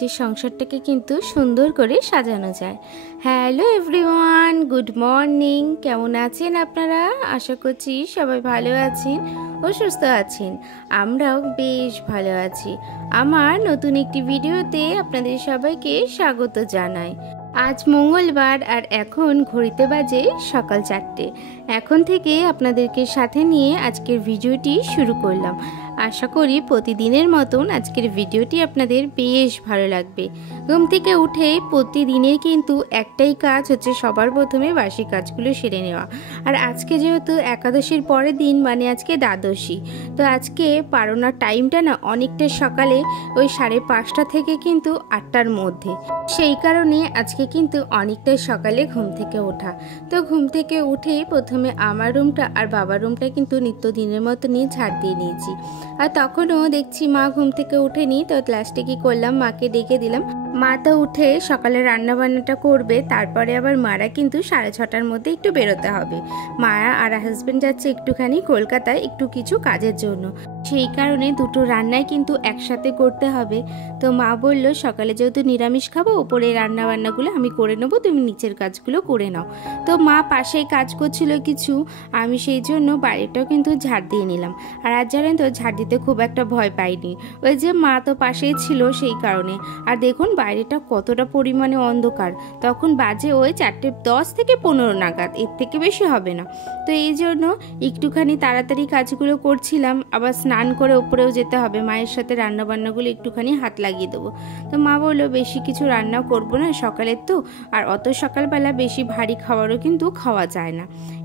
নিজের সংসারটাকে কিন্তু সুন্দর করে সাজানো যায়। Hello everyone, good morning. কেমন আছেন আপনারা? আশা করছি সবাই ভালো আছেন ও সুস্থ আছেন। আমরাও বেশ ভালো আছি। আমার নতুন একটি ভিডিওতে আপনাদের সবাইকে স্বাগত জানাই। আজ মঙ্গলবার আর এখন ঘড়িতে বাজে সকাল 4টে। এখন থেকে আপনাদেরকে সাথে নিয়ে আজকের ভিডিওটি শুরু করলাম। আশা করি প্রতিদিনের মতন আজকের ভিডিওটি আপনাদের বেশ ভালো লাগবে। ঘুম থেকে উঠে প্রতিদিনের কিন্তু একটাই কাজ হচ্ছে সবার প্রথমে বাসি কাজগুলো সেরে নেওয়া। আর আজকে যেহেতু একাদশীর পরের দিন, মানে আজকে দ্বাদশী, তো আজকে পারোনার টাইমটা না অনেকটা সকালে, ওই 5:30 থেকে কিন্তু 8টার মধ্যে। সেই কারণে আজকে কিন্তু অনেকটাই সকালে ঘুম থেকে ওঠা। তো ঘুম থেকে উঠে প্রথমে আমার রুমটা আর বাবার রুমটা কিন্তু নিত্যদিনের মতো নিয়ে ঝাড় দিয়ে নিয়েছি। আর তখনও দেখছি মা ঘুম থেকে ওঠেনি, তো লাস্টে কি করলাম, মাকে ডেকে দিলাম। মা তো উঠে সকালে রান্না বান্নাটা করবে, তারপরে আবার মারা কিন্তু 6:30টার মধ্যে একটু বেরোতে হবে। মারা আর হাজব্যান্ড যাচ্ছে একটুখানি কলকাতায় একটু কিছু কাজের জন্য, সেই কারণে দুটো রান্নাই কিন্তু একসাথে করতে হবে। তো মা বলল সকালে যেহেতু নিরামিষ খাবো, উপরে রান্না বান্নাগুলো আমি করে নেবো, তুমি নিচের কাজগুলো করে নাও। তো মা পাশেই কাজ করছিল কিছু, আমি সেই জন্য বাড়িটাও কিন্তু ঝাড় দিয়ে নিলাম। আর আজ জানেন তো, ঝাড় দিতে খুব একটা ভয় পাইনি, ওই যে মা তো পাশেই ছিল সেই কারণে। আর দেখুন বাইরেটা কতটা পরিমাণে অন্ধকার, তখন বাজে ওই 4:10 থেকে 15 নাগাদ, এর থেকে বেশি হবে না। তো এই জন্য একটুখানি তাড়াতাড়ি কাজগুলো করছিলাম। আবার স্নান করে ওপরেও যেতে হবে, মায়ের সাথে রান্না বান্নাগুলো একটুখানি হাত লাগিয়ে দেবো। তো মা বললো বেশি কিছু রান্না করবো না সকালের তো, আর অত সকালবেলা বেশি ভারী খাবারও কিন্তু খাওয়া যায় না।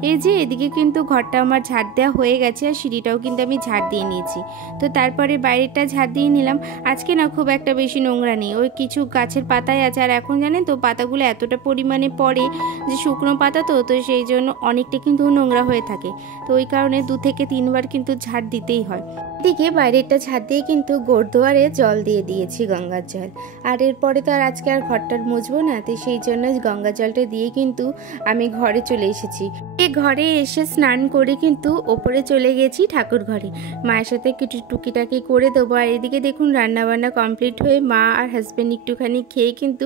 এই যে এদিকে কিন্তু ঘরটা আমার ঝাড় দেওয়া হয়ে গেছে, আর সিঁড়িটাও কিন্তু আমি ঝাড় দিয়ে নিয়েছি। তো তারপরে বাইরেটা ঝাড় দিয়ে নিলাম। আজকে না খুব একটা বেশি নোংরা নেই, ওই কিছু গাছের পাতায় আছে। আর এখন জানেন তো পাতাগুলো এতটা পরিমাণে পড়ে যে শুকনো পাতা, তো সেই জন্য অনেকটা কিন্তু নোংরা হয়ে থাকে। তো ওই কারণে 2 থেকে 3 বার কিন্তু ঝাড় দিতেই হয়। এদিকে বাইরেটা ঝাড় দিয়ে কিন্তু গোরদুয়ারে জল দিয়ে দিয়েছি, গঙ্গার জল। আর এরপরে তো আর আজকে আর ঘরটার মুছবো না, তো সেই জন্য গঙ্গা জলটা দিয়ে কিন্তু আমি ঘরে চলে এসেছি। ঘরে এসে স্নান করে কিন্তু ওপরে চলে গেছি ঠাকুর ঘরে, মায়ের সাথে কিছু টুকিটাকি করে দেবো। আর এদিকে দেখুন রান্নাবান্না কমপ্লিট হয়ে মা আর হাজব্যান্ড একটুখানি খেয়ে কিন্তু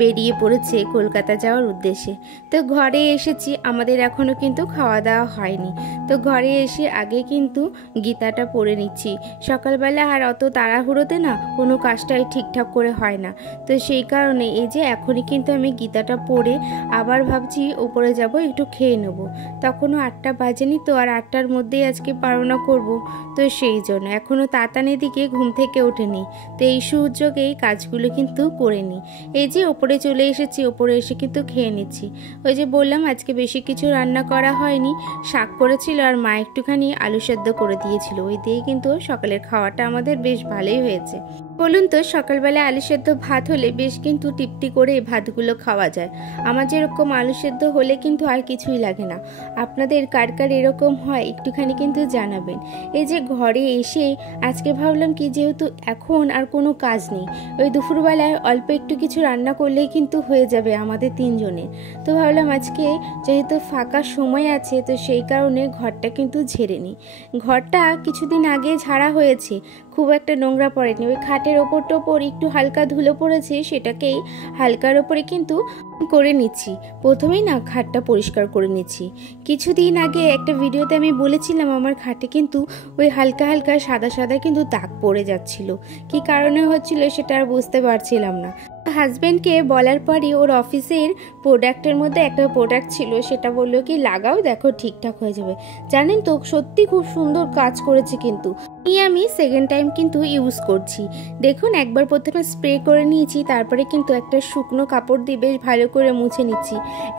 বেরিয়ে পড়েছে কলকাতা যাওয়ার উদ্দেশ্যে। তো ঘরে এসেছি, আমাদের এখনও কিন্তু খাওয়া দাওয়া হয়নি। তো ঘরে এসে আগে কিন্তু গীতাটা পড়ে নিচ্ছি। সকালবেলা আর অত তাড়াহুড়োতে না কোনো কাজটাই ঠিকঠাক করে হয় না, তো সেই কারণে এই যে এখনই কিন্তু আমি গীতাটা পড়ে আবার ভাবছি উপরে যাব একটু খেয়ে নেবো। তখনও 8টা বাজেনি তো, আর 8টার মধ্যেই আজকে পারনা করব, তো সেই জন্য এখনও তাতানের দিকে ঘুম থেকে ওঠেনি। তো এই সুযোগেই কাজগুলো কিন্তু করে নিই। এই যে ওপরে চলে এসেছি, ওপরে এসে কিন্তু খেয়ে নিচ্ছি। ওই যে বললাম আজকে বেশি কিছু রান্না করা হয়নি, শাক করেছিল আর মা একটুখানি আলু সেদ্ধ করে দিয়েছিল, ওই দিয়ে কিন্তু সকালের খাওয়াটা আমাদের বেশ ভালোই হয়েছে। বলুন তো, সকালবেলা আলু সেদ্ধ ভাত হলে বেশ কিন্তু তৃপ্তি করে ভাতগুলো খাওয়া যায়। আমার যেরকম আলু সেদ্ধ হলে কিন্তু আর কিছুই লাগে না। আপনাদের কার কার এরকম হয় একটুখানি কিন্তু জানাবেন। এই যে ঘরে এসে আজকে ভাবলাম কি, যেহেতু এখন আর কোনো কাজ নেই, ওই দুপুরবেলায় অল্প একটু কিছু রান্না করলেই কিন্তু হয়ে যাবে আমাদের 3 জনের। তো ভাবলাম আজকে যেহেতু ফাঁকা সময় আছে, তো সেই কারণে ঘরটা কিন্তু ঝেড়ে নিই। ঘরটা কিছুদিন আগে ঝাড়া হয়েছে, খুব একটা নোংরা পড়েনি। ওই খাটের ওপর টোপর একটু হালকা ধুলো পড়েছে, সেটাকেই হালকার ওপরে কিন্তু করে নিচ্ছি। প্রথমেই না খাটটা পরিষ্কার করে নিচ্ছি। কিছুদিন আগে একটা ভিডিওতে আমি বলেছিলাম আমার খাটে কিন্তু ওই হালকা হালকা সাদা সাদা কিন্তু দাগ পড়ে যাচ্ছিল, কি কারণে হচ্ছিল সেটা আর বুঝতে পারছিলাম না। হাজব্যান্ডকে বলার পরই ওর অফিসের প্রোডাক্টের মধ্যে একটা প্রোডাক্ট ছিল, সেটা বললো কি লাগাও, দেখো ঠিকঠাক হয়ে যাবে। জানেন তো সত্যি খুব সুন্দর কাজ করেছে, কিন্তু আমি সেকেন্ড টাইম কিন্তু ইউজ করছি। দেখুন একবার প্রথমে স্প্রে করে নিয়েছি, তারপরে কিন্তু একটা শুকনো কাপড় দিয়ে বেশ ভালো করে মুছে নিচ্ছি।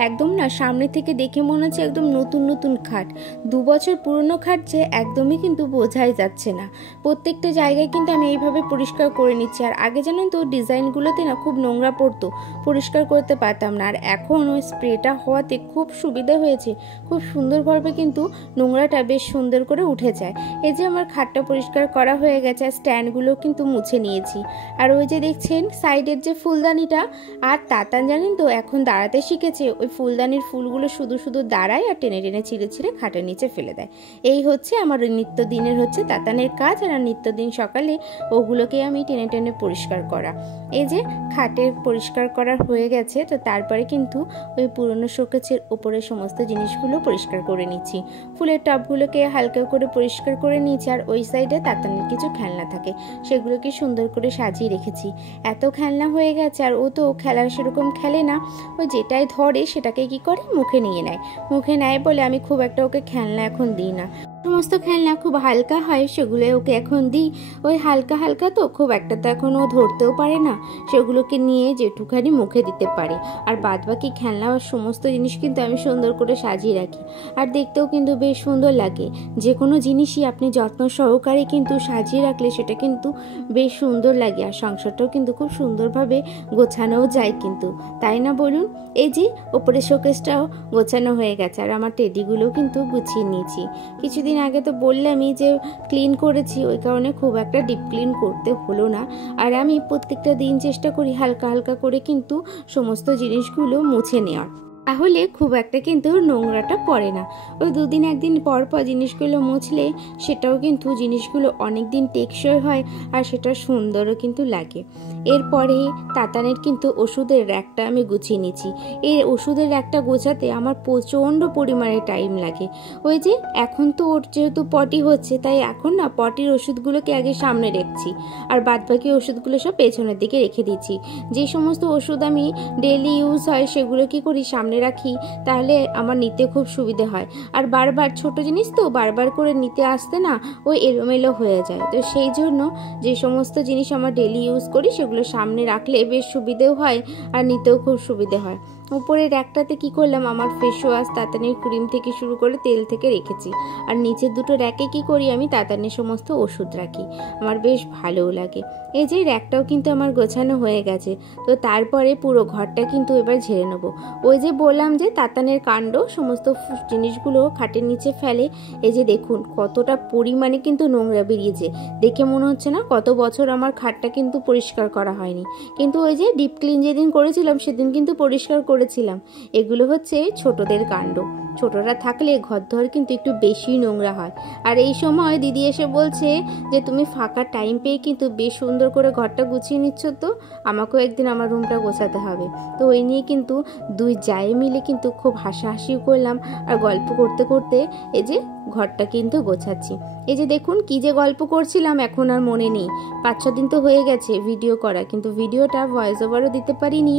একদম না সামনে থেকে দেখে মনে হচ্ছে একদম নতুন নতুন খাট, 2 বছর পুরনো খাট যে একদমই কিন্তু বোঝাই যাচ্ছে না। প্রত্যেকটা জায়গায় কিন্তু আমি এইভাবে পরিষ্কার করে নিচ্ছি। আর আগে জানেন তো ডিজাইনগুলোতে না খুব খুব নোংরা পড়তো, পরিষ্কার করতে পারতাম না। আর এখন ওই স্প্রেটা হওয়াতে খুব সুবিধা হয়েছে, খুব সুন্দরভাবে কিন্তু নোংরাটা বেশ সুন্দর করে উঠে যায়। এই যে আমার খাটটা পরিষ্কার করা হয়ে গেছে, আর স্ট্যান্ডগুলো কিন্তু মুছে নিয়েছি। আর ওই যে দেখছেন সাইডের যে ফুলদানিটা, আর তাতান জানেন তো এখন দাঁড়াতে শিখেছে, ওই ফুলদানির ফুলগুলো শুধু শুধু দাঁড়ায় আর টেনে টেনে ছিঁড়ে ছিঁড়ে খাটের নিচে ফেলে দেয়। এই হচ্ছে আমার নিত্যদিনের হচ্ছে তাতানের কাজ। আর নিত্যদিন সকালে ওগুলোকে আমি টেনে টেনে পরিষ্কার করা। এই যে খাটের পরিষ্কার করা হয়ে গেছে, তো তারপরে কিন্তু ওই পুরনো শোকেসের উপরে সমস্ত জিনিসগুলো পরিষ্কার করে নিচ্ছি। ফুলের টবগুলোকে হালকা করে পরিষ্কার করে নিয়েছি। আর ওই সাইডে তাতানের কিছু খেলনা থাকে, সেগুলোকে সুন্দর করে সাজিয়ে রেখেছি। এত খেলনা হয়ে গেছে, আর ও তো খেলা সেরকম খেলে না, ওই যেটাই ধরে সেটাকে কি করে মুখে নিয়ে নেয়। মুখে নেয় বলে আমি খুব একটা ওকে খেলনা এখন দিই না। সমস্ত খেলনা খুব হালকা হয়, সেগুলো ওকে এখন দিই। ওই হালকা হালকা তো খুব একটা তো এখন ও ধরতেও পারে না, সেগুলোকে নিয়ে যেটুখানি মুখে দিতে পারে। আর বাদবাকি খেলনা বা সমস্ত জিনিস কিন্তু আমি সুন্দর করে সাজিয়ে রাখি, আর দেখতেও কিন্তু বেশ সুন্দর লাগে। যে কোনো জিনিসই আপনি যত্ন সহকারে কিন্তু সাজিয়ে রাখলে সেটা কিন্তু বেশ সুন্দর লাগে, আর সংসারটাও কিন্তু খুব সুন্দরভাবে গোছানোও যায় কিন্তু, তাই না বলুন? এই যে ওপরে শোকেসটাও গোছানো হয়ে গেছে, আর আমার টেডিগুলোও কিন্তু গুছিয়ে নিয়েছি। কিছুদিন আগে তো বললামই যে ক্লিন করেছি, ওই কারণে খুব একটা ডিপ ক্লিন করতে হলো না। আর আমি প্রত্যেকটা দিন চেষ্টা করি হালকা হালকা করে কিন্তু সমস্ত জিনিসগুলো মুছে নেওয়ার, তাহলে খুব একটা কিন্তু নোংরাটা পড়ে না। ওই দুদিন একদিন পর পর জিনিসগুলো মুছলে সেটাও কিন্তু জিনিসগুলো অনেক দিন টেকসই হয়, আর সেটা সুন্দরও কিন্তু লাগে। এরপরে তাতানের কিন্তু ওষুধের র্যাকটা আমি গুছিয়ে নিচ্ছি। এই ওষুধের র্যাকটা গোছাতে আমার প্রচণ্ড পরিমাণে টাইম লাগে। ওই যে এখন তো ওর যেহেতু পটি হচ্ছে, তাই এখন না পটির ওষুধগুলোকে আগে সামনে রেখেছি, আর বাদবাকি ওষুধগুলো সব পেছনের দিকে রেখে দিচ্ছি। যে সমস্ত ওষুধ আমি ডেইলি ইউজ হয় সেগুলো কি করি সামনে রাখি, তাহলে আমার নিতে খুব সুবিধে হয়। আর বারবার ছোট জিনিস তো বারবার করে নিতে আসতে না ওই এলোমেলো হয়ে যায়। তো সেই জন্য যে সমস্ত জিনিস আমার ডেইলি ইউজ করি সেগুলো সামনে রাখলে বেশ সুবিধেও হয়, আর নিতেও খুব সুবিধে হয়। উপরের র্যাকটাতে কি করলাম, আমার ফেস ওয়াশ, তাতানের ক্রিম থেকে শুরু করে তেল থেকে রেখেছি। আর নিচের দুটো র্যাকে কি করি, আমি তাতানের সমস্ত ওষুধ রাখি, আমার বেশ ভালোও লাগে। এই যে র্যাকটাও কিন্তু আমার গোছানো হয়ে গেছে। তো তারপরে পুরো ঘরটা কিন্তু এবার ঝেড়ে নেবো। ওই যে বললাম যে তাতানের কাণ্ড সমস্ত জিনিসগুলো খাটের নিচে ফেলে, এই যে দেখুন কতটা পরিমাণে কিন্তু নোংরা বেরিয়েছে। দেখে মনে হচ্ছে না কত বছর আমার খাটটা কিন্তু পরিষ্কার করা হয়নি, কিন্তু ওই যে ডিপ ক্লিন যেদিন করেছিলাম সেদিন কিন্তু পরিষ্কার করেছিলাম। এগুলো হচ্ছে ছোটদের কাণ্ড, ছোটরা থাকলে ঘরদোর কিন্তু একটু বেশি নোংরা হয়। আর এই সময় দিদি এসে বলছে যে তুমি ফাঁকা টাইম পেয়ে কিন্তু বেশ সুন্দর করে ঘরটা গুছিয়ে নিচ্ছ, তো আমাকেও একদিন আমার রুমটা গোছাতে হবে। তো ওই নিয়ে কিন্তু দুই জায়ে মিলে কিন্তু খুব হাসাহাসিও করলাম, আর গল্প করতে করতে এই যে ঘরটা কিন্তু গোছাচ্ছি। এই যে দেখুন কি যে গল্প করছিলাম এখন আর মনে নেই, 5-6 দিন তো হয়ে গেছে ভিডিও করা, কিন্তু ভিডিওটা ভয়েস ওভারও দিতে পারিনি,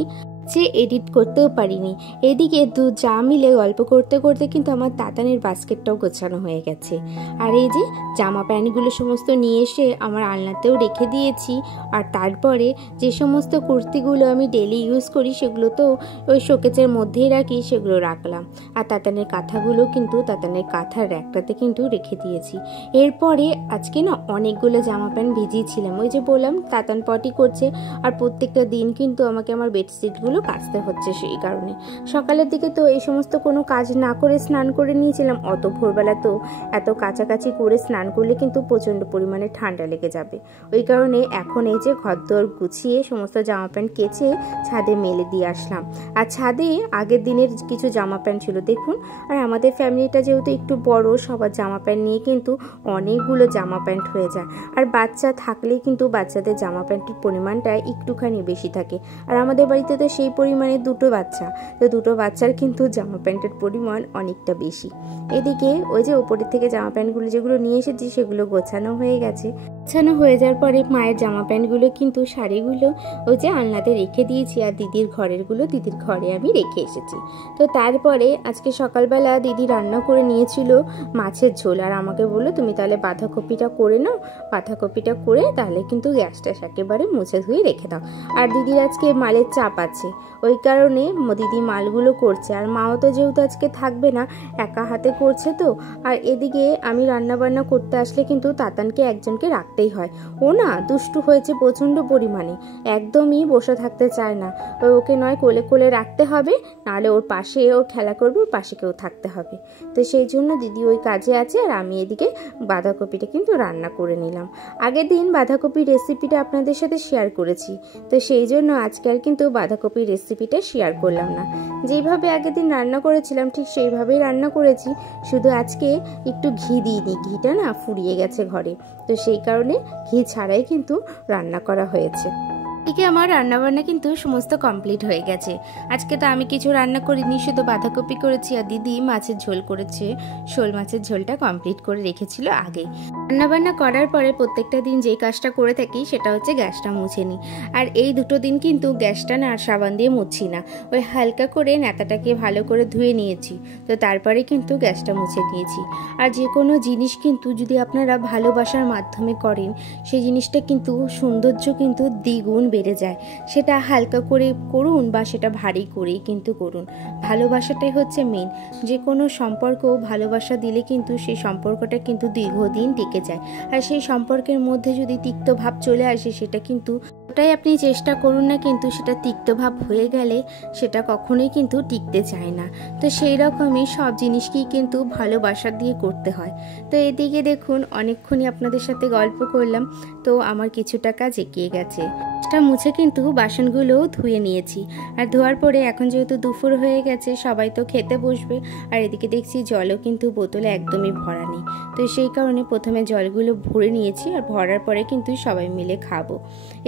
যে এডিট করতেও পারিনি। এদিকে দু যা মিলে গল্প করতে করতে কিন্তু আমার তাতানের বাস্কেটটাও গোছানো হয়ে গেছে। আর এই যে জামা প্যান্টগুলো সমস্ত নিয়ে এসে আমার আলনাতেও রেখে দিয়েছি। আর তারপরে যে সমস্ত কুর্তিগুলো আমি ডেলি ইউজ করি সেগুলো তো ওই শোকেসের মধ্যেই রাখি, সেগুলো রাখলাম। আর তাতানের কাঁথাগুলো কিন্তু তাতানের কাঁথার র্যাকটাতে কিন্তু রেখে দিয়েছি। এরপরে আজকে না অনেকগুলো জামা প্যান্ট ভিজিয়েছিলাম, ওই যে বললাম তাতান পটি করছে, আর প্রত্যেকটা দিন কিন্তু আমাকে আমার বেডশিটগুলো কাচতে হচ্ছে। সেই কারণে সকালের দিকে তো এই সমস্ত কোনো কাজ না করে স্নান করে নিয়েছিলাম। অত ভোরবেলা তো এত কাছাকাছি করে স্নান করলে কিন্তু প্রচণ্ড পরিমাণে ঠান্ডা লেগে যাবে। ওই কারণে এখন এই যে ঘরদোর গুছিয়ে সমস্ত জামা প্যান্ট কেচে ছাদে মেলে দিয়ে আসলাম। আর ছাদে আগের দিনের কিছু জামা প্যান্ট ছিল দেখুন। আর আমাদের ফ্যামিলিটা যেহেতু একটু বড়, সবার জামা প্যান্ট নিয়ে কিন্তু অনেকগুলো জামা প্যান্ট হয়ে যায়। আর বাচ্চা থাকলেই কিন্তু বাচ্চাদের জামা প্যান্টের পরিমাণটা একটুখানি বেশি থাকে। আর আমাদের বাড়িতে তো সেই পরিমাণে দুটো বাচ্চা, তো দুটো বাচ্চার কিন্তু জামা প্যান্টের পরিমাণ অনেকটা বেশি। এদিকে ওই যে ওপরের থেকে জামা প্যান্টগুলো যেগুলো নিয়ে এসেছি সেগুলো গোছানো হয়ে গেছে। গোছানো হয়ে যাওয়ার পরে মায়ের জামা প্যান্টগুলো কিন্তু শাড়িগুলো ওই যে আলনাতে রেখে দিয়েছি, আর দিদির ঘরেরগুলো দিদির ঘরে আমি রেখে এসেছি। তো তারপরে আজকে সকালবেলা দিদি রান্না করে নিয়েছিল মাছের ঝোল, আর আমাকে বললো তুমি তাহলে বাঁধাকপিটা করে নাও, বাঁধাকপিটা করে তাহলে কিন্তু গ্যাসটা একেবারে মুছে ধুয়ে রেখে দাও। আর দিদির আজকে মালের চাপ আছে, ওই কারণে দিদি মালগুলো করছে। আর মাও তো যেহেতু আজকে থাকবে না, একা হাতে করছে তো। আর এদিকে আমি রান্না বান্না করতে আসলে কিন্তু তাতানকে একজনকে রাখতে রাখতেই হয়। ও না দুষ্টু হয়েছে প্রচণ্ড পরিমাণে, একদমই বসে থাকতে চায় না। ওকে নয় কোলে কোলে রাখতে হবে, নাহলে ওর পাশে ও খেলা করবে, ওর পাশে কেউ থাকতে হবে। তো সেই জন্য দিদি ওই কাজে আছে, আর আমি এদিকে বাঁধাকপিটা কিন্তু রান্না করে নিলাম। আগের দিন বাঁধাকপির রেসিপিটা আপনাদের সাথে শেয়ার করেছি, তো সেই জন্য আজকে আর কিন্তু বাঁধাকপির রেসিপিটা শেয়ার করলাম না। যেইভাবে আগের দিন রান্না করেছিলাম ঠিক সেইভাবেই রান্না করেছি, শুধু আজকে একটু ঘি দিইনি, ঘিটা না ফুরিয়ে গেছে ঘরে, তো সেই কারণে ঘি ছাড়াই কিন্তু রান্না করা হয়েছে। এদিকে আমার রান্নাবান্না কিন্তু সমস্ত কমপ্লিট হয়ে গেছে। আজকে তো আমি কিছু রান্না করিনি, শুধু বাঁধাকপি করেছি, আর দিদি মাছের ঝোল করেছে। শোল মাছের ঝোলটা কমপ্লিট করে রেখেছিল আগে। রান্নাবান্না করার পরে প্রত্যেকটা দিন যেই কাজটা করে থাকি সেটা হচ্ছে গ্যাসটা মুছে নিই। আর এই দুটো দিন কিন্তু গ্যাসটা না আর সাবান দিয়ে মুছছি না, ওই হালকা করে নেতাটাকে ভালো করে ধুয়ে নিয়েছি, তো তারপরে কিন্তু গ্যাসটা মুছে নিয়েছি। আর যে কোনো জিনিস কিন্তু যদি আপনারা ভালোবাসার মাধ্যমে করেন, সেই জিনিসটা কিন্তু সৌন্দর্য কিন্তু দ্বিগুণ বেড়ে যায়। সেটা হালকা করে করুন বা সেটা ভারী করেই কিন্তু করুন, ভালোবাসাটাই হচ্ছে মেন। যে কোনো সম্পর্ক ভালোবাসা দিলে কিন্তু সেই সম্পর্কটা কিন্তু দীর্ঘদিন টিকে যায়। আর সেই সম্পর্কের মধ্যে যদি তিক্ত ভাব চলে আসে, সেটা কিন্তু ওটাই আপনি চেষ্টা করুন না, কিন্তু সেটা তিক্ত ভাব হয়ে গেলে সেটা কখনোই কিন্তু টিকতে চায় না। তো সেই রকমই সব জিনিসকেই কিন্তু ভালোবাসা দিয়ে করতে হয়। তো এদিকে দেখুন অনেকক্ষণই আপনাদের সাথে গল্প করলাম, তো আমার কিছুটা কাজ এগিয়ে গেছে। মুছে কিন্তু বাসনগুলোও ধুয়ে নিয়েছি। আর ধোয়ার পরে এখন যেহেতু দুপুর হয়ে গেছে, সবাই তো খেতে বসবে। আর এদিকে দেখছি জলও কিন্তু বোতলে একদমই ভরা নেই, তো সেই কারণে প্রথমে জলগুলো ভরে নিয়েছি, আর ভরার পরে কিন্তু সবাই মিলে খাবো।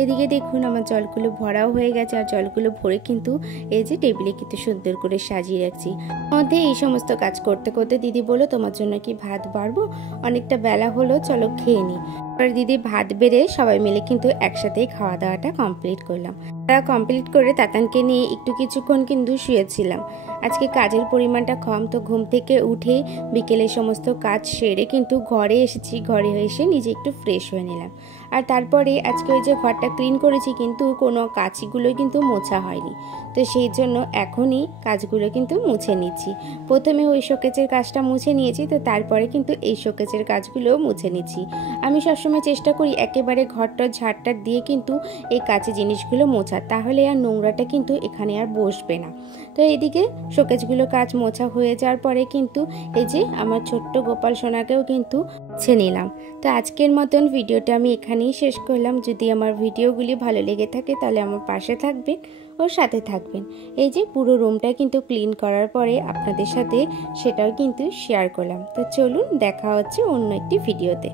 এদিকে দেখুন আমার জলগুলো ভরাও হয়ে গেছে, আর জলগুলো ভরে কিন্তু এই যে টেবিলে কিন্তু সুন্দর করে সাজিয়ে রাখছি। মধ্যে এই সমস্ত কাজ করতে করতে দিদি বললো, তোমার জন্য কি ভাত বাড়বো, অনেকটা বেলা হলো, চলো খেয়ে নিই। আর দিদি ভাত বেড়ে সবাই মিলে কিন্তু একসাথেই খাওয়া দাওয়াটা কমপ্লিট করলাম। তারা কমপ্লিট করে তাতানকে নিয়ে একটু কিছুক্ষণ কিন্তু শুয়েছিলাম। আজকে কাজের পরিমাণটা কম, তো ঘুম থেকে উঠে বিকেলে সমস্ত কাজ সেরে কিন্তু ঘরে এসেছি। ঘরে এসে নিজে একটু ফ্রেশ হয়ে নিলাম। আর তারপরে আজকে ওই যে ঘরটা ক্লিন করেছি, কিন্তু কোনো কাঁচিগুলো কিন্তু মোছা হয়নি, তো সেই জন্য এখনই কাজগুলো কিন্তু মুছে নিচ্ছি। প্রথমে ওই শোকেজের কাজটা মুছে নিয়েছি, তো তারপরে কিন্তু এই শোকেজের কাজগুলোও মুছে নিচ্ছি। আমি সবসময় চেষ্টা করি একেবারে ঘরটা ঝাড়টা দিয়ে কিন্তু এই কাঁচি জিনিসগুলো মোছা, তাহলে আর নোংরাটা কিন্তু এখানে আর বসবে না। তো এইদিকে শোকেজগুলো কাজ মোছা হয়ে যাওয়ার পরে কিন্তু এই যে আমার ছোট্ট গোপাল সোনাকেও কিন্তু মুছে নিলাম। তো আজকের মতন ভিডিওটা আমি এখানেই শেষ করলাম। যদি আমার ভিডিওগুলি ভালো লেগে থাকে তাহলে আমার পাশে থাকবেন ও সাথে থাকবেন। এই যে পুরো রুমটা কিন্তু ক্লিন করার পরে আপনাদের সাথে সেটাও কিন্তু শেয়ার করলাম। তো চলুন দেখা হচ্ছে অন্য একটি ভিডিওতে।